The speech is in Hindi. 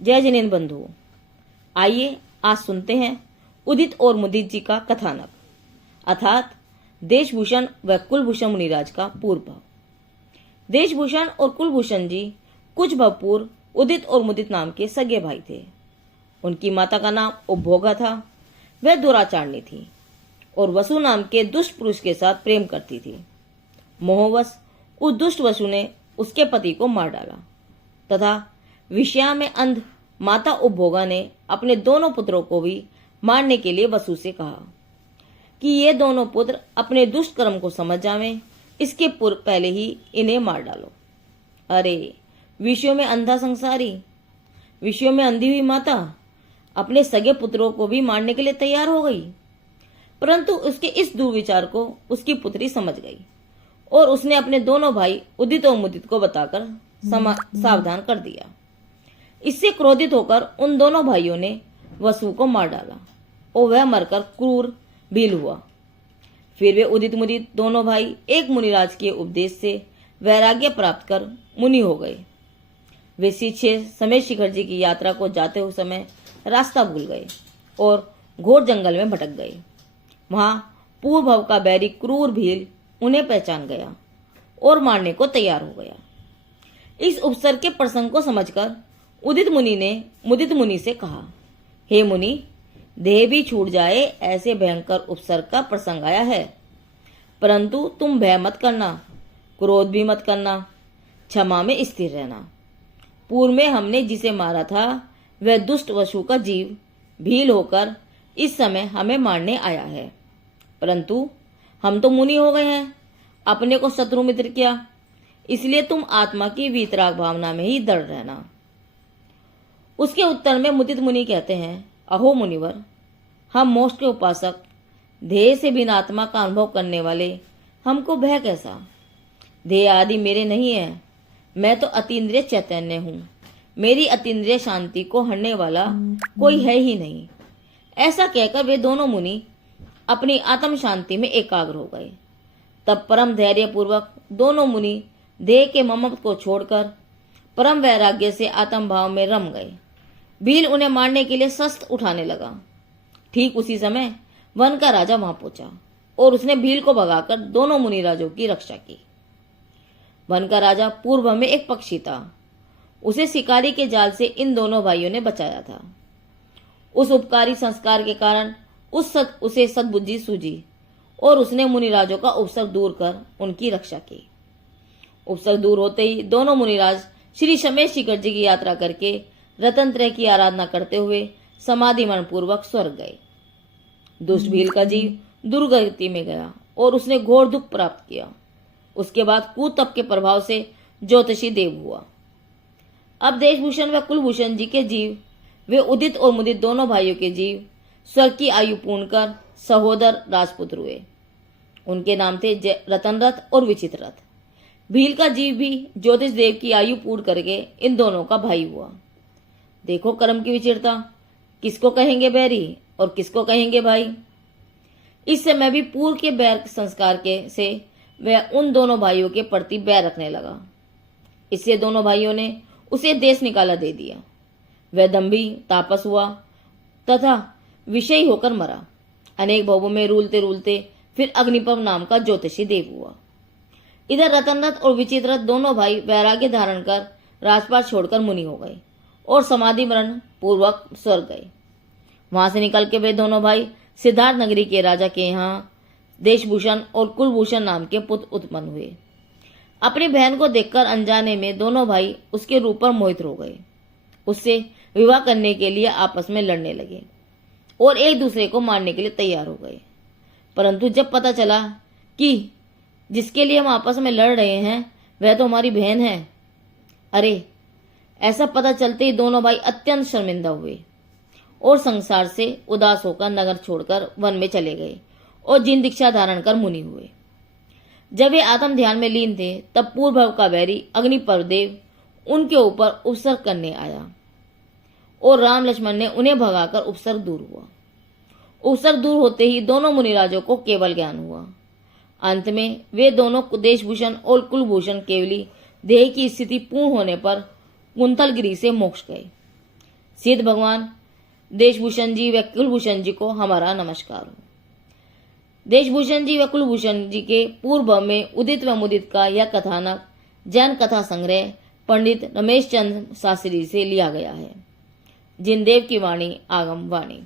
जय जिनेन्द्र बंधु, आइए आज सुनते हैं उदित और मुदित जी का कथानक अर्थात देशभूषण व कुलभूषण मुनिराज का पूर्व भाव। देशभूषण और कुलभूषण जी कुछ भाव पूर्व उदित और मुदित नाम के सगे भाई थे। उनकी माता का नाम उपभोगा था। वह दुराचारणी थी और वसु नाम के दुष्ट पुरुष के साथ प्रेम करती थी। मोहवश उस दुष्ट वसु ने उसके पति को मार डाला तथा विषया में अंध माता उपभोगा ने अपने दोनों पुत्रों को भी मारने के लिए वसु से कहा कि ये दोनों पुत्र अपने दुष्ट कर्म को समझ जावें, इसके पूर्व पहले ही इन्हें मार डालो। अरे विषयों में अंधा संसारी, विषयों में अंधी हुई माता अपने सगे पुत्रों को भी मारने के लिए तैयार हो गई। परंतु उसके इस दुर्विचार को उसकी पुत्री समझ गई और उसने अपने दोनों भाई उदित और मुदित को बताकर सावधान कर दिया। इससे क्रोधित होकर उन दोनों भाइयों ने वसु को मार डाला और वह मरकर क्रूर भील हुआ। फिर वे उदित मुदित दोनों भाई एक मुनिराज के उपदेश से वैराग्य प्राप्त कर मुनि हो गए। वे शीघ्र समेत शिखर जी की यात्रा को जाते हुए समय रास्ता भूल गए और घोर जंगल में भटक गए। वहां पूर्व भव का बैरी क्रूर भील उन्हें पहचान गया और मारने को तैयार हो गया। इस उपसर के प्रसंग को समझकर उदित मुनि ने मुदित मुनि से कहा, हे मुनि, देह भी छूट जाए ऐसे भयंकर उपसर का प्रसंग आया है, परंतु तुम भय मत करना, क्रोध भी मत करना, क्षमा में स्थिर रहना। पूर्व में हमने जिसे मारा था वह दुष्ट वसु का जीव भील होकर इस समय हमें मारने आया है, परंतु हम तो मुनि हो गए हैं, अपने को शत्रु मित्र क्या, इसलिए तुम आत्मा की वीतराग भावना में ही दृढ़ रहना। उसके उत्तर में मुदित मुनि कहते हैं, अहो मुनिवर, हम मोक्ष के उपासक, देह से बिना आत्मा का अनुभव करने वाले, हमको भय कैसा? देह आदि मेरे नहीं है, मैं तो अतीन्द्रिय चैतन्य हूँ, मेरी अतीन्द्रिय शांति को हरने वाला कोई है ही नहीं। ऐसा कहकर वे दोनों मुनि अपनी आत्म शांति में एकाग्र हो गए। तब परम धैर्य पूर्वक दोनों मुनि देह के ममत्व को छोड़कर परम वैराग्य से आत्म भाव में रम गए। भील उन्हें मारने के लिए शस्त्र उठाने लगा। ठीक उसी समय वन का राजा वहां पहुंचा और उसने भील को भगाकर दोनों मुनिराजों की रक्षा की। वन का राजा पूर्व में एक पक्षी था, उसे शिकारी के जाल से इन दोनों भाइयों ने बचाया था। उस उपकारी संस्कार के कारण उसे सद्बुद्धि सूझी और उसने मुनिराजों का उपसर्ग दूर कर उनकी रक्षा की। उपसर्ग दूर होते ही दोनों मुनिराज श्री समेत शिखर जी की यात्रा करके रतन त्रय की आराधना करते हुए समाधि मन पूर्वक स्वर्ग गए। दुष्ट भील का जीव दुर्गति में गया और उसने घोर दुख प्राप्त किया। उसके बाद कुतप के प्रभाव से ज्योतिषी देव हुआ। अब देशभूषण व कुलभूषण जी के जीव वे उदित और मुदित दोनों भाइयों के जीव स्वर्ग की आयु पूर्ण कर सहोदर राजपुत्र हुए। उनके नाम थे रतनरथ और विचित्ररथ। भील का जीव भी ज्योतिष देव की आयु पूर्ण करके इन दोनों का भाई हुआ। देखो कर्म की विचित्रता, किसको कहेंगे बैरी और किसको कहेंगे भाई। इस समय भी पूर्व के बैर संस्कार के से वह उन दोनों भाइयों के प्रति बैर रखने लगा। इससे दोनों भाइयों ने उसे देश निकाला दे दिया। वह दंभी तापस हुआ तथा विषयी होकर मरा। अनेक भवों में रूलते रूलते फिर अग्निपव नाम का ज्योतिषी देव हुआ। इधर रतनरथ और विचित्ररथ दोनों भाई वैराग्य धारण कर राजपाट छोड़कर मुनि हो गए और समाधि मरण पूर्वक स्वर्ग गए। वहां से निकल के वे दोनों भाई सिद्धार्थ नगरी के राजा के यहाँ देशभूषण और कुलभूषण नाम के पुत्र उत्पन्न हुए। अपनी बहन को देखकर अनजाने में दोनों भाई उसके रूप पर मोहित हो गए। उससे विवाह करने के लिए आपस में लड़ने लगे और एक दूसरे को मारने के लिए तैयार हो गए। परंतु जब पता चला कि जिसके लिए हम आपस में लड़ रहे हैं वह तो हमारी बहन है, अरे ऐसा पता चलते ही दोनों भाई अत्यंत शर्मिंदा हुए और संसार से उदास होकर नगर छोड़कर वन में चले गए और जिन दीक्षा धारण कर मुनि हुए। जब वे आत्म ध्यान में लीन थे तब पूर्व भव का बैरी अग्निपर्वदेव उनके ऊपर उपसर्ग करने आया और राम लक्ष्मण ने उन्हें भगाकर उपसर्ग दूर हुआ। उपसर्ग दूर होते ही दोनों मुनिराजों को केवल ज्ञान हुआ। अंत में वे दोनों देशभूषण और कुलभूषण केवली देह की स्थिति पूर्ण होने पर कुंतलगिरी से मोक्ष गए। सिद्ध भगवान देशभूषण जी व कुलभूषण जी को हमारा नमस्कार हो। देशभूषण जी व कुलभूषण जी के पूर्व में उदित व मुदित का यह कथानक जैन कथा संग्रह पंडित रमेश चंद्र शास्त्री से लिया गया है। जिनदेव की वाणी आगम वाणी।